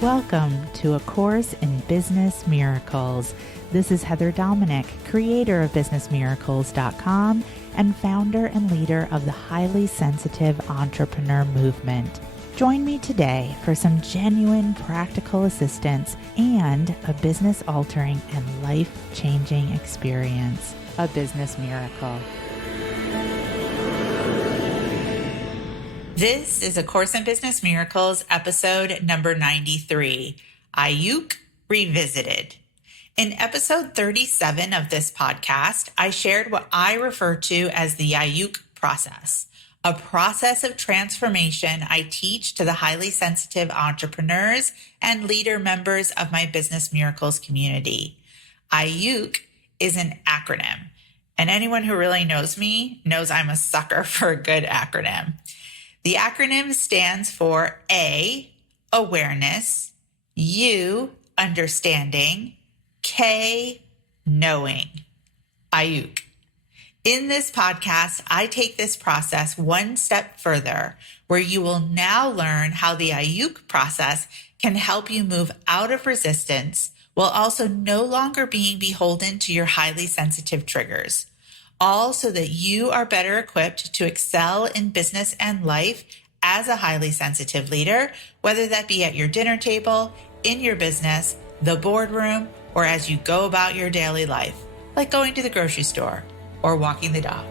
Welcome to A Course in Business Miracles. This is Heather Dominick, creator of businessmiracles.com and founder and leader of the highly sensitive entrepreneur movement. Join me today for some genuine practical assistance and a business-altering and life-changing experience, a business miracle. This is A Course in Business Miracles, episode number 93, AUK Revisited. In episode 37 of this podcast, I shared what I refer to as the AUK process, a process of transformation I teach to the highly sensitive entrepreneurs and leader members of my Business Miracles community. AUK is an acronym, and anyone who really knows me knows I'm a sucker for a good acronym. The acronym stands for A, awareness, U, understanding, K, knowing. AUK. In this podcast, I take this process one step further, where you will now learn how the AUK process can help you move out of resistance while also no longer being beholden to your highly sensitive triggers. All so that you are better equipped to excel in business and life as a highly sensitive leader, whether that be at your dinner table, in your business, the boardroom, or as you go about your daily life, like going to the grocery store or walking the dog.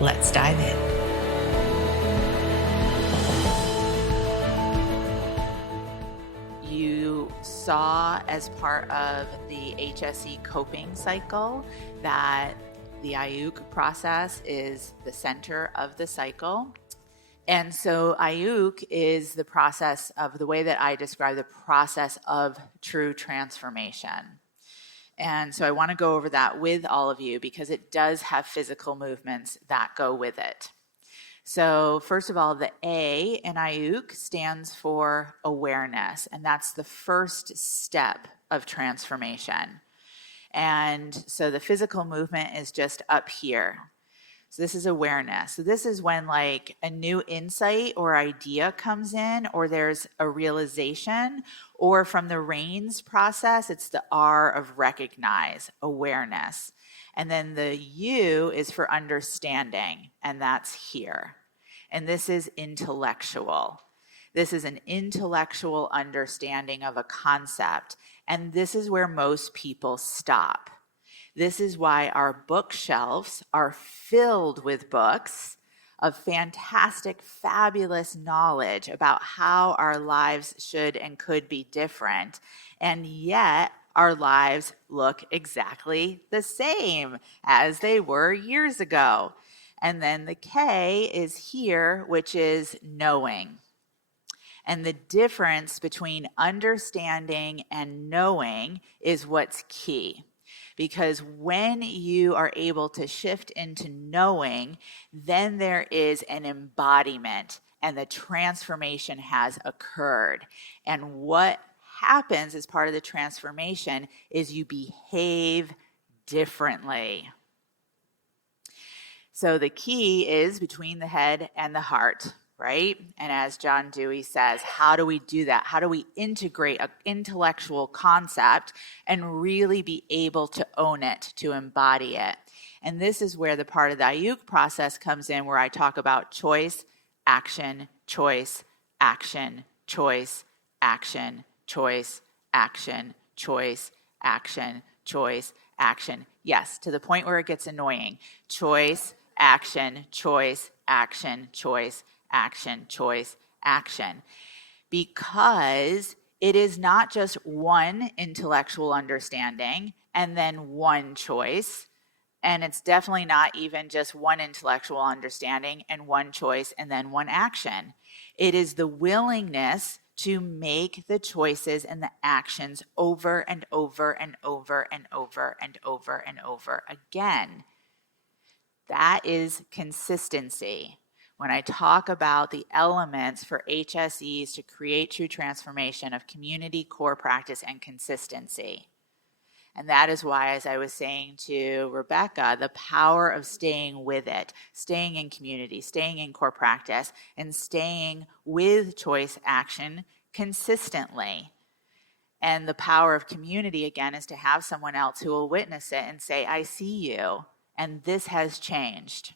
Let's dive in. You saw as part of the HSE coping cycle that the AUK process is the center of the cycle. And so AUK is the process of the way that I describe the process of true transformation. And so I want to go over that with all of you because it does have physical movements that go with it. So first of all, the A in AUK stands for awareness, and that's the first step of transformation. And so the physical movement is just up here. So this is awareness. So this is when like a new insight or idea comes in, or there's a realization, or from the RAINS process, it's the R of recognize, awareness. And then the U is for understanding, and that's here. And this is intellectual. This is an intellectual understanding of a concept. And this is where most people stop. This is why our bookshelves are filled with books of fantastic, fabulous knowledge about how our lives should and could be different. And yet our lives look exactly the same as they were years ago. And then the K is here, which is knowing. And the difference between understanding and knowing is what's key. Because when you are able to shift into knowing, then there is an embodiment and the transformation has occurred. And what happens as part of the transformation is you behave differently. So the key is between the head and the heart. Right? And as John Dewey says, how do we do that? How do we integrate an intellectual concept and really be able to own it, to embody it? And this is where the part of the AUK process comes in, where I talk about choice, action, choice, action, choice, action, choice, action, choice, action, choice, action. Yes, to the point where it gets annoying. Choice, action, choice, action, choice, action, choice, action. Because it is not just one intellectual understanding and then one choice. And it's definitely not even just one intellectual understanding and one choice and then one action. It is the willingness to make the choices and the actions over and over and over and over and over and over again. That is consistency. When I talk about the elements for HSEs to create true transformation of community, core practice, and consistency. And that is why, as I was saying to Rebecca, the power of staying with it, staying in community, staying in core practice, and staying with choice action consistently. And the power of community, again, is to have someone else who will witness it and say, I see you, and this has changed.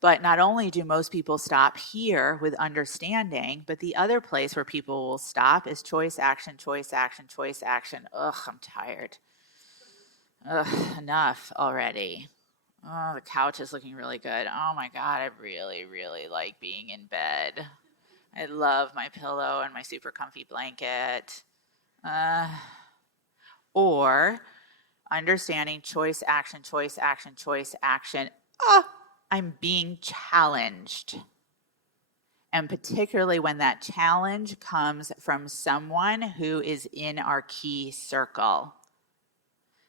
But not only do most people stop here with understanding, but the other place where people will stop is choice, action, choice, action, choice, action. Ugh, I'm tired. Ugh, enough already. Oh, the couch is looking really good. Oh my God, I really, really like being in bed. I love my pillow and my super comfy blanket. Or understanding choice, action, choice, action, choice, action. Oh, I'm being challenged. And particularly when that challenge comes from someone who is in our key circle.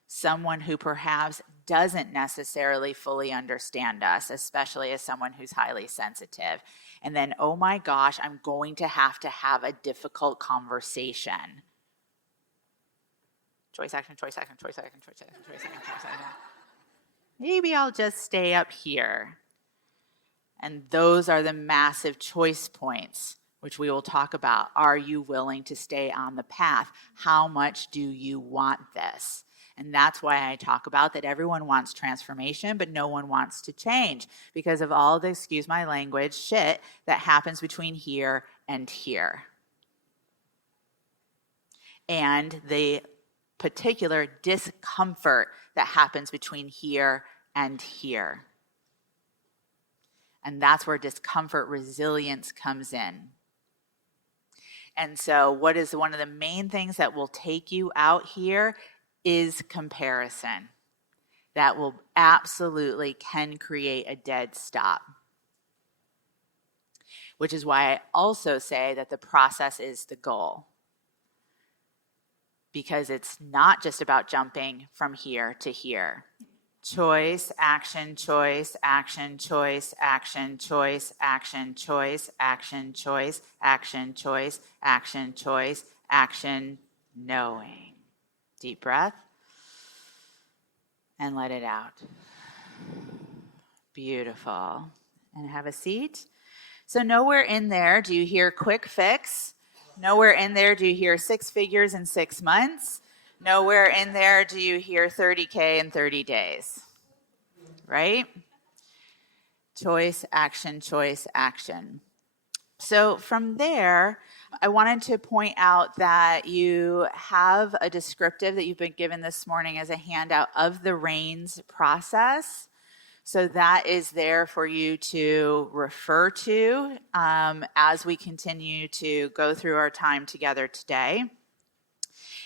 Someone who perhaps doesn't necessarily fully understand us, especially as someone who's highly sensitive. And then, oh my gosh, I'm going to have a difficult conversation. Choice, action, choice, action, choice, action, choice, action, choice, action, choice, action. Maybe I'll just stay up here. And those are the massive choice points, which we will talk about. Are you willing to stay on the path? How much do you want this? And that's why I talk about that everyone wants transformation, but no one wants to change because of all the, excuse my language, shit that happens between here and here. And the particular discomfort that happens between here and here. And that's where discomfort resilience comes in. And so what is one of the main things that will take you out here is comparison. That will absolutely can create a dead stop. Which is why I also say that the process is the goal. Because it's not just about jumping from here to here. Choice, action, choice, action, choice, action, choice, action, choice, action, choice, action, choice, action, choice, action, knowing. Deep breath. And let it out. Beautiful. And have a seat. So nowhere in there do you hear quick fix. Nowhere in there do you hear 6 figures in 6 months. Nowhere in there do you hear 30K in 30 days. Right? Choice, action, choice, action. So from there, I wanted to point out that you have a descriptive that you've been given this morning as a handout of the RAINS process. So that is there for you to refer to as we continue to go through our time together today.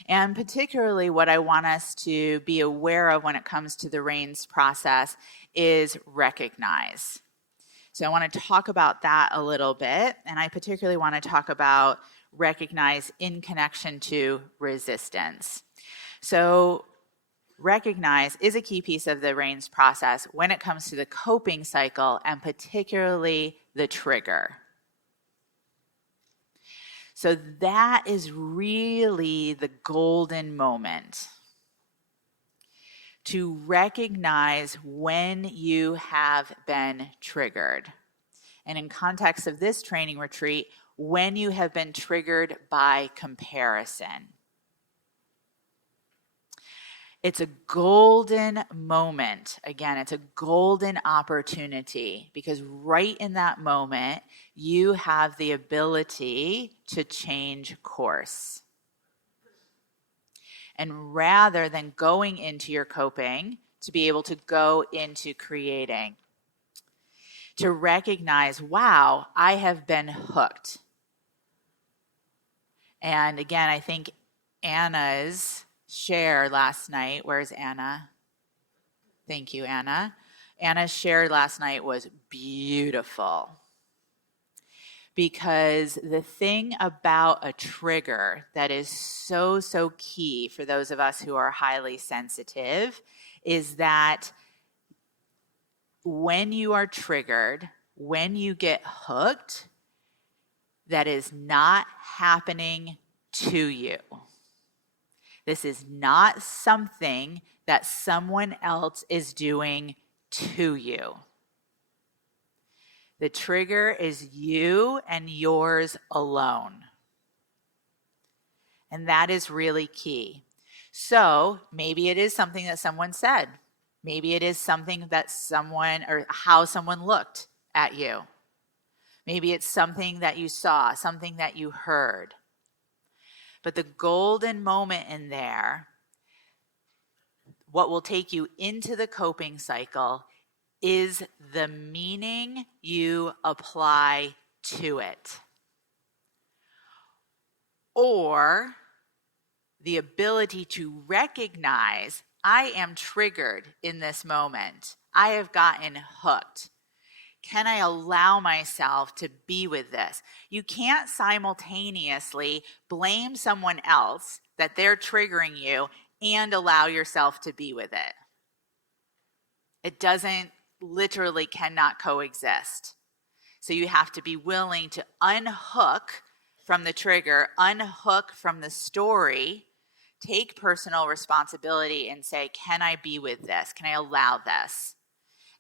And particularly what I want us to be aware of when it comes to the RAINS process is recognize. So I want to talk about that a little bit, and I particularly want to talk about recognize in connection to resistance. So recognize is a key piece of the RAINS process when it comes to the coping cycle and particularly the trigger. So that is really the golden moment to recognize when you have been triggered. And in context of this training retreat, when you have been triggered by comparison. It's a golden moment. Again, it's a golden opportunity because right in that moment, you have the ability to change course. And rather than going into your coping, to be able to go into creating. To recognize, wow, I have been hooked. And again, I think Anna's share last night, where's Anna? Thank you, Anna. Anna's share last night was beautiful. Because the thing about a trigger that is so, so key for those of us who are highly sensitive is that when you are triggered, when you get hooked, that is not happening to you. This is not something that someone else is doing to you. The trigger is you and yours alone. And that is really key. So maybe it is something that someone said. Maybe it is something that someone, or how someone looked at you. Maybe it's something that you saw, something that you heard. But the golden moment in there, what will take you into the coping cycle, is the meaning you apply to it. Or the ability to recognize, I am triggered in this moment. I have gotten hooked. Can I allow myself to be with this? You can't simultaneously blame someone else that they're triggering you and allow yourself to be with it. It doesn't, literally cannot coexist. So you have to be willing to unhook from the trigger, unhook from the story, take personal responsibility and say, can I be with this? Can I allow this?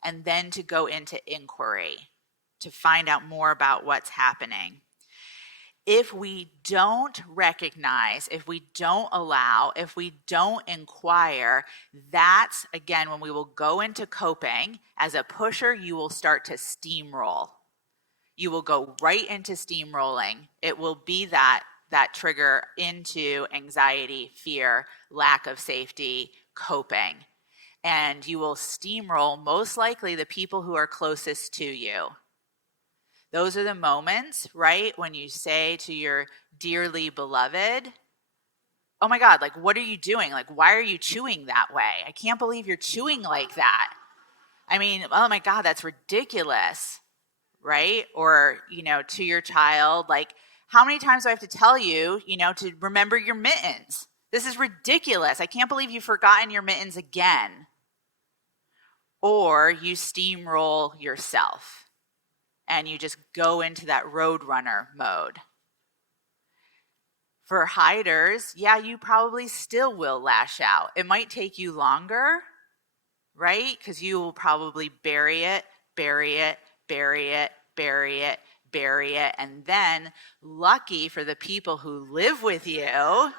And then to go into inquiry to find out more about what's happening. If we don't recognize, if we don't allow, if we don't inquire, that's, again, when we will go into coping. As a pusher, you will start to steamroll. You will go right into steamrolling. It will be that trigger into anxiety, fear, lack of safety, coping. And you will steamroll most likely the people who are closest to you. Those are the moments, right, when you say to your dearly beloved, oh my God, like, what are you doing? Like, why are you chewing that way? I can't believe you're chewing like that. I mean, oh my God, that's ridiculous, right? Or, to your child, like, how many times do I have to tell you, to remember your mittens? This is ridiculous. I can't believe you've forgotten your mittens again. Or you steamroll yourself and you just go into that roadrunner mode. For hiders, yeah, you probably still will lash out. It might take you longer, right? Because you will probably bury it, and then, lucky for the people who live with you,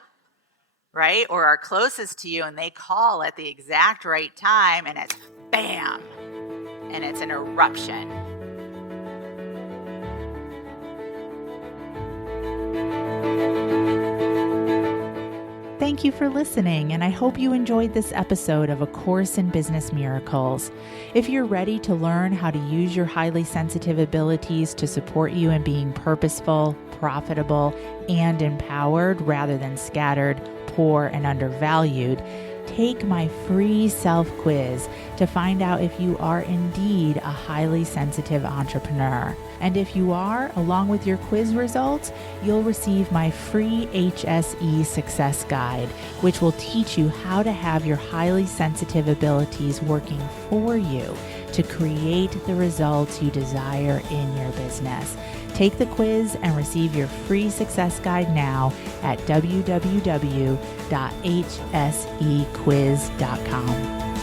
right, or are closest to you, and they call at the exact right time, and it's bam, and it's an eruption. Thank you for listening, and I hope you enjoyed this episode of A Course in Business Miracles. If you're ready to learn how to use your highly sensitive abilities to support you in being purposeful, profitable, and empowered rather than scattered, poor, and undervalued, take my free self-quiz to find out if you are indeed a highly sensitive entrepreneur. And if you are, along with your quiz results, you'll receive my free HSE Success Guide, which will teach you how to have your highly sensitive abilities working for you to create the results you desire in your business. Take the quiz and receive your free success guide now at www.hsequiz.com.